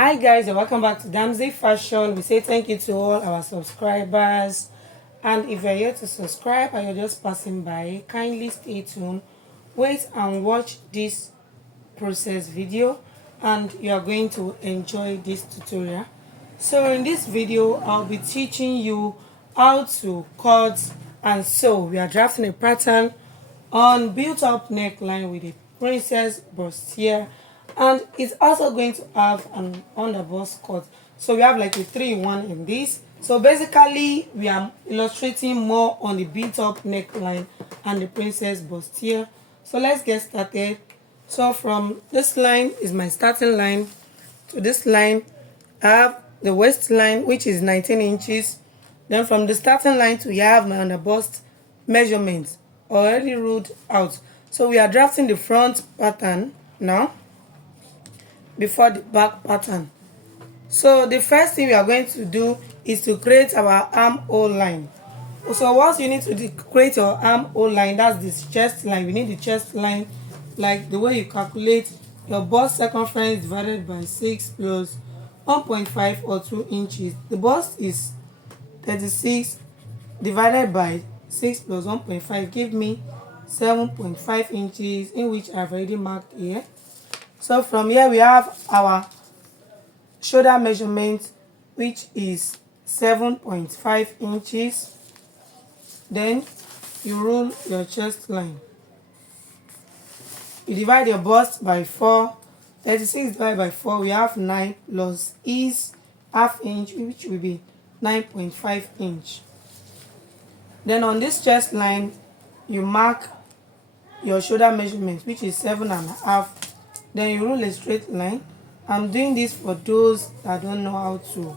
Hi guys, and welcome back to Damsey Fashion. We say thank you to all our subscribers, and if you're here to subscribe and you're just passing by, kindly stay tuned, wait and watch this process video, and you are going to enjoy this tutorial. So in this video I'll be teaching you how to cut and sew. We are drafting a pattern on built up neckline with a princess bustier, and it's also going to have an underbust cut. So we have like a 3-in-1 in this. So basically we are illustrating more on the built up neckline and the princess bustier. So let's get started. So from this line is my starting line to this line. I have the waistline, which is 19 inches. Then from the starting line to here I have my underbust measurements already ruled out. So we are drafting the front pattern now before the back pattern. So the first thing we are going to do is to create our armhole line. So once you need to create your armhole line, that's this chest line. We need the chest line, like the way you calculate your bust circumference divided by 6 plus 1.5 or 2 inches. The bust is 36 divided by 6 plus 1.5 give me 7.5 inches, in which I've already marked here. So from here we have our shoulder measurement, which is 7.5 inches. Then you rule your chest line. You divide your bust by 4. 36 divided by 4, we have 9 plus is half inch, which will be 9.5 inch. Then on this chest line, you mark your shoulder measurement, which is 7.5. Then you rule a straight line. I'm doing this for those that don't know how to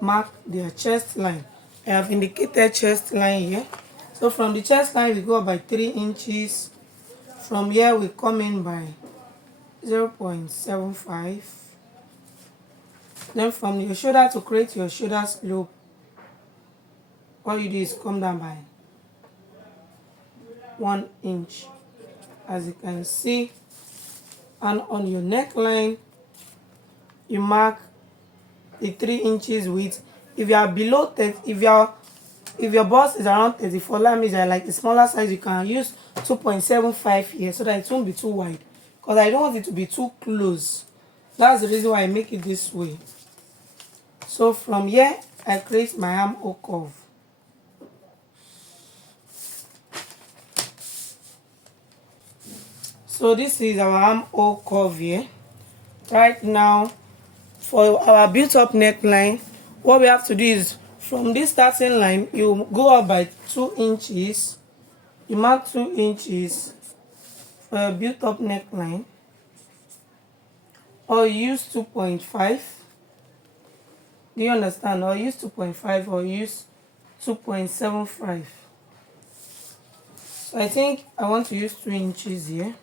mark their chest line. I have indicated chest line here. So from the chest line, we go up by 3 inches. From here, we come in by 0.75. Then from your shoulder to create your shoulder slope, all you do is come down by 1 inch, as you can see. And on your neckline, you mark the 3 inches width. If you are below 30, if your bust is around 34, that means that like the smaller size, you can use 2.75 here so that it won't be too wide, because I don't want it to be too close. That's the reason why I make it this way. So from here, I create my armhole curve. So this is our armhole curve here. Right now, for our built-up neckline, what we have to do is from this starting line, you go up by 2 inches. You mark 2 inches for a built-up neckline, or use 2.5. Do you understand? Or use 2.5 or use 2.75. So I think I want to use 2 inches here.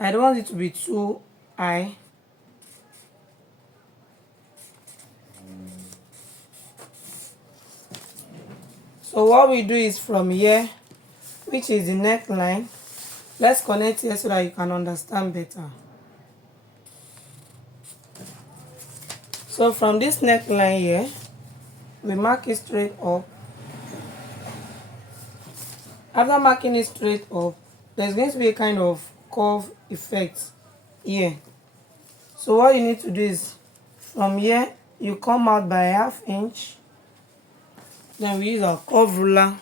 I don't want it to be too high. So what we do is from here, which is the neckline, let's connect here so that you can understand better. So from this neckline here, we mark it straight up. After marking it straight up, there's going to be a kind of curve effect here. So what you need to do is from here, you come out by ½ inch. Then we use our curve ruler.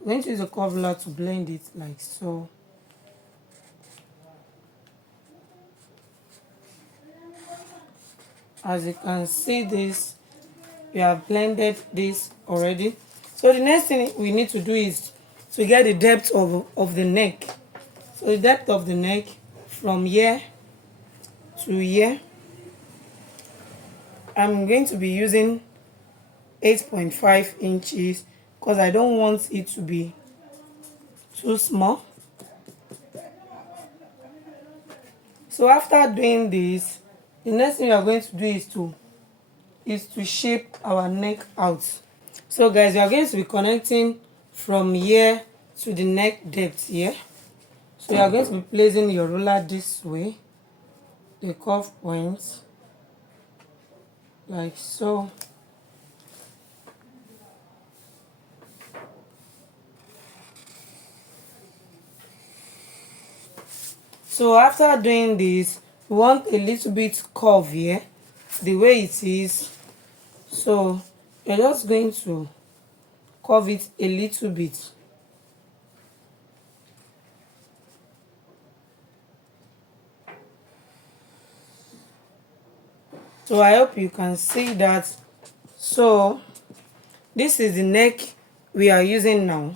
We're going to use a curve ruler to blend it like so. As you can see this, we have blended this already. So the next thing we need to do is to get the depth of the neck. So the depth of the neck from here to here, I'm going to be using 8.5 inches because I don't want it to be too small. So after doing this, the next thing we are going to do is to shape our neck out. So guys, we are going to be connecting from here to the neck depth here. So you are going to be placing your ruler this way, the curve point, like so. So after doing this, we want a little bit curve here, the way it is. So you're just going to curve it a little bit. So I hope you can see that. So this is the neck we are using now.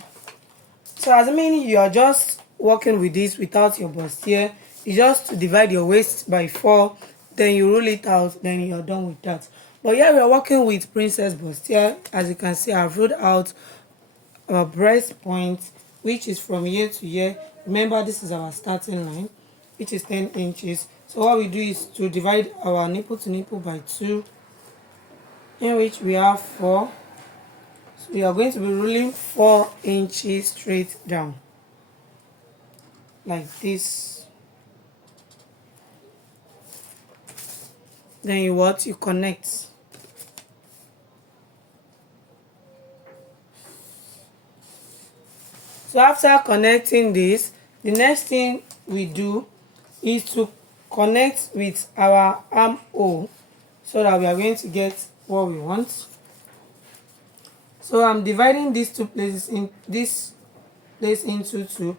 So as mean you are just working with this without your bustier. You just divide your waist by 4, then you roll it out, then you're done with that. But here we are working with princess bustier. As you can see, I've rolled out our breast point, which is from here to here. Remember, this is our starting line, which is 10 inches. So what we do is to divide our nipple to nipple by 2, in which we have 4. So we are going to be rolling 4 inches straight down, like this. Then you connect. So after connecting this, the next thing we do is to connect with our armhole, so that we are going to get what we want. So I'm dividing these two places in this place into 2.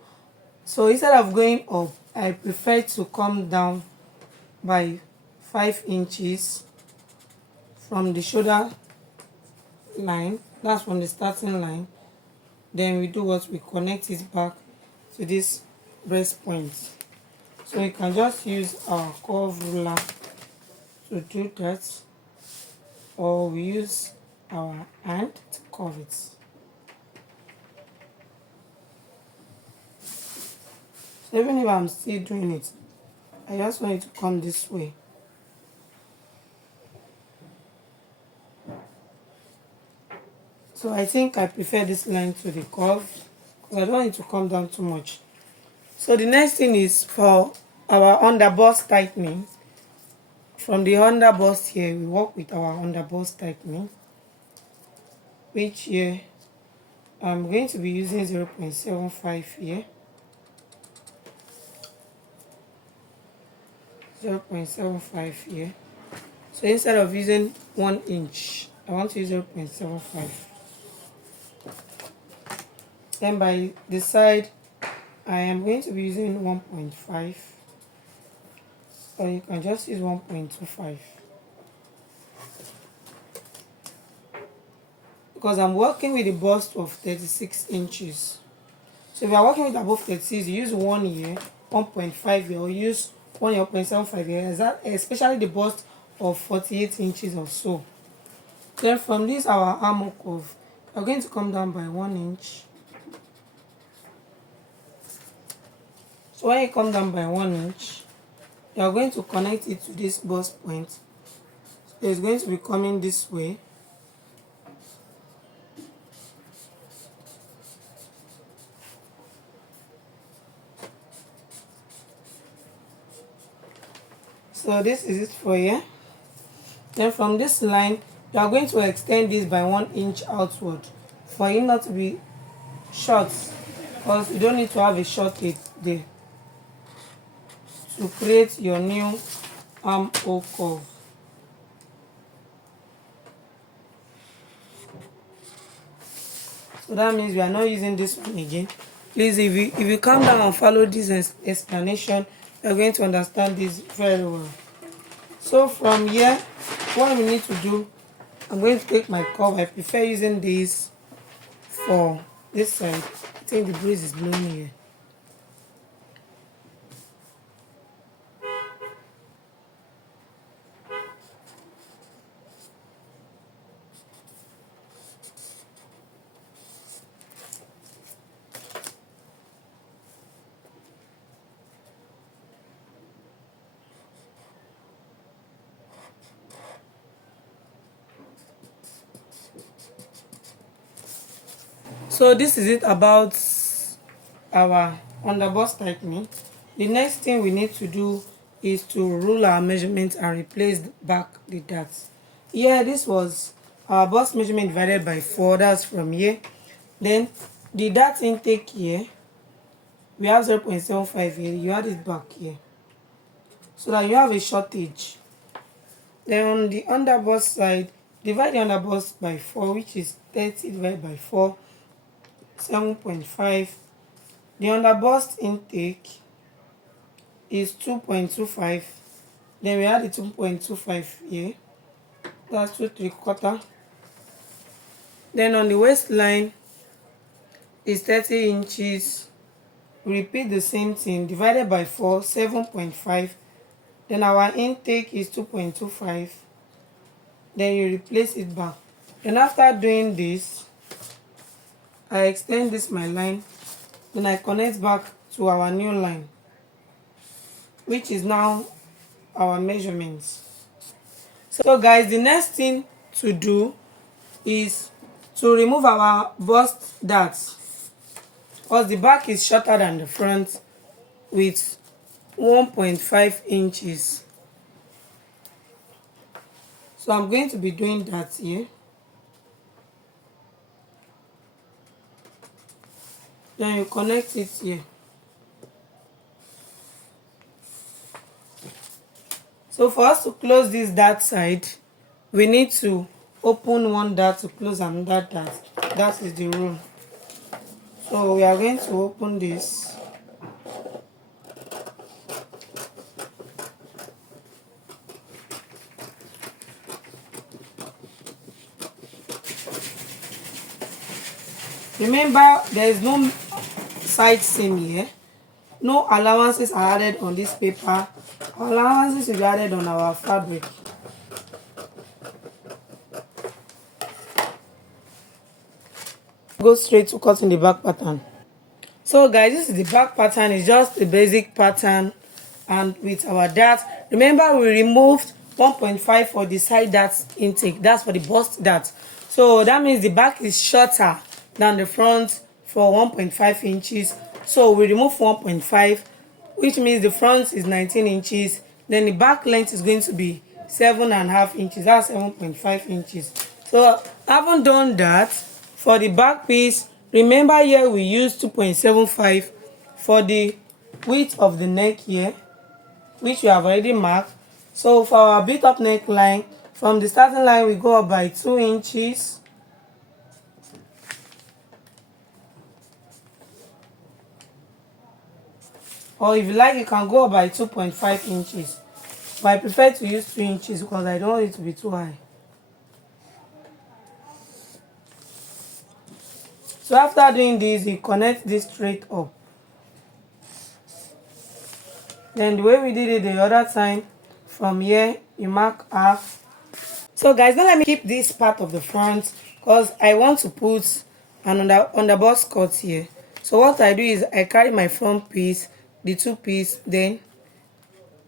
So instead of going up, I prefer to come down by 5 inches from the shoulder line. That's from the starting line. Then we do what? We connect it back to this breast point. So we can just use our curve ruler to do that, or we use our hand to curve it. So even if I'm still doing it, I just want it to come this way. So I think I prefer this line to the curve, because I don't want it to come down too much. So the next thing is for our underbust tightening. From the underbust here, we work with our underbust tightening, which here I'm going to be using 0.75 here. 0.75 here. So instead of using 1 inch, I want to use 0.75. Then by the side, I am going to be using 1.5, or you can just use 1.25, because I'm working with a bust of 36 inches. So if you are working with above 36, you use 1 here, 1.5 here, or use 1 here, 0.75 here, especially the bust of 48 inches or so. Then from this our armhole curve, we're going to come down by 1 inch. So when you come down by 1 inch, you are going to connect it to this bust point. So it's going to be coming this way. So this is it for here. Then from this line, you are going to extend this by 1 inch outward, for it not to be short, because you don't need to have a short edge there, to create your new armhole curve. So that means we are not using this one again. Please, if you calm down and follow this explanation, you're going to understand this very well. So from here, what we need to do, I'm going to take my curve. I prefer using this for this side. I think the breeze is blowing here. So this is it about our underbust tightening, the next thing we need to do is to rule our measurements and replace back the darts. Here, this was our bust measurement divided by 4. That's from here. Then the dart intake here, we have 0.75 here. You add it back here so that you have a shortage. Then on the underbust side, divide the underbust by 4, which is 30 divided by 4, 7.5. The underbust intake is 2.25. Then we add the 2.25 here. That's 2 3/4. Then on the waistline is 30 inches. Repeat the same thing, divided by 4, 7.5. Then our intake is 2.25. Then you replace it back. Then after doing this, I extend this my line. Then I connect back to our new line, which is now our measurements. So guys, the next thing to do is to remove our bust darts, because the back is shorter than the front with 1.5 inches. So I'm going to be doing that here. Then you connect it here. So for us to close this dart side, we need to open one dart to close another dart. That is the rule. So we are going to open this. Remember, there is no side seam here. No allowances are added on this paper. Allowances will be added on our fabric. Go straight to cutting the back pattern. So guys, this is the back pattern. It's just the basic pattern, and with our dart, remember we removed 1.5 for the side dart intake. That's for the bust dart. So that means the back is shorter than the front for 1.5 inches. So we remove 1.5, which means the front is 19 inches. Then the back length is going to be 7.5 inches. That's 7.5 inches. So having done that, for the back piece, remember here we use 2.75 for the width of the neck here, which we have already marked. So for our built up neckline, from the starting line we go up by 2 inches. Or if you like, you can go up by 2.5 inches. But I prefer to use 2 inches because I don't want it to be too high. So after doing this, you connect this straight up. Then the way we did it the other time, from here, you mark half. So guys, now let me keep this part of the front because I want to put an underbust cut here. So what I do is I carry my front piece, the two piece, then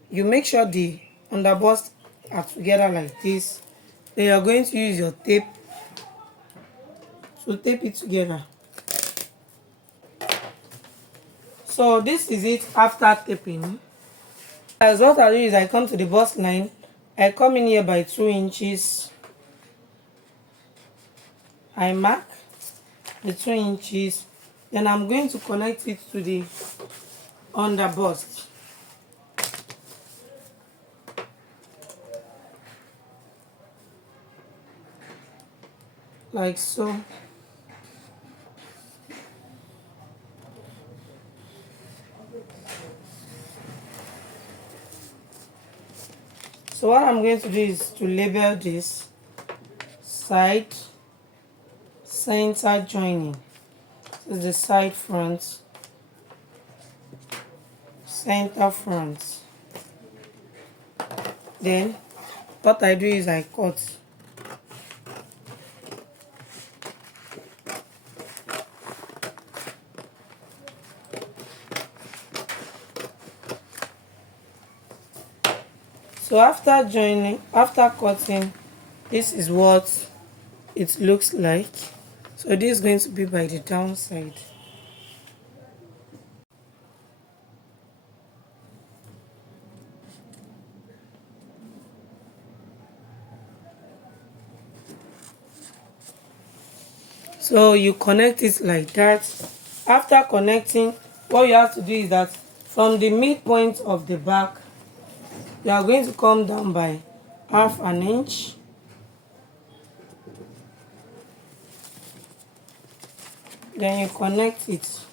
you make sure the underbust are together like this. Then you're going to use your tape to tape it together. So this is it after taping. As what I do is I come to the bust line, I come in here by 2 inches. I mark the 2 inches, then I'm going to connect it to the underbust. Like so. So what I'm going to do is to label this side center joining. This is the side front, center front. Then what I do is I cut. So after joining, after cutting, this is what it looks like. So this is going to be by the downside. So you connect it like that. After connecting, what you have to do is that from the midpoint of the back, you are going to come down by half an inch. Then you connect it.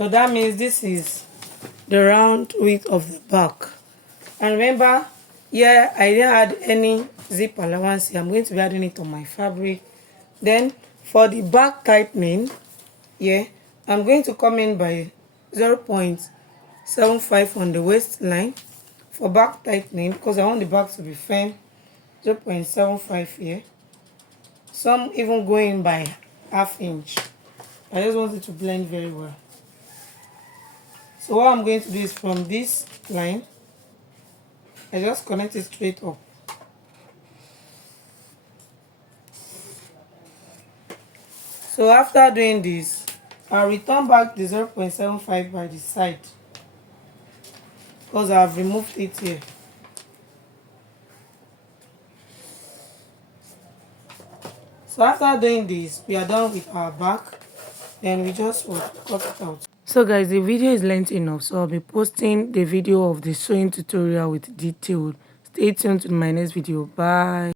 So that means this is the round width of the back. And remember, here I didn't add any zip allowance here. I'm going to be adding it on my fabric. Then for the back tightening, yeah, I'm going to come in by 0.75 on the waistline for back tightening because I want the back to be firm. 0.75 here. Some even going by half inch. I just want it to blend very well. So what I'm going to do is from this line, I just connect it straight up. So after doing this, I'll return back the 0.75 by the side because I've removed it here. So after doing this, we are done with our back. Then we just cut it out. So guys, the video is length enough, so I'll be posting the video of the sewing tutorial with detail. Stay tuned to my next video. Bye.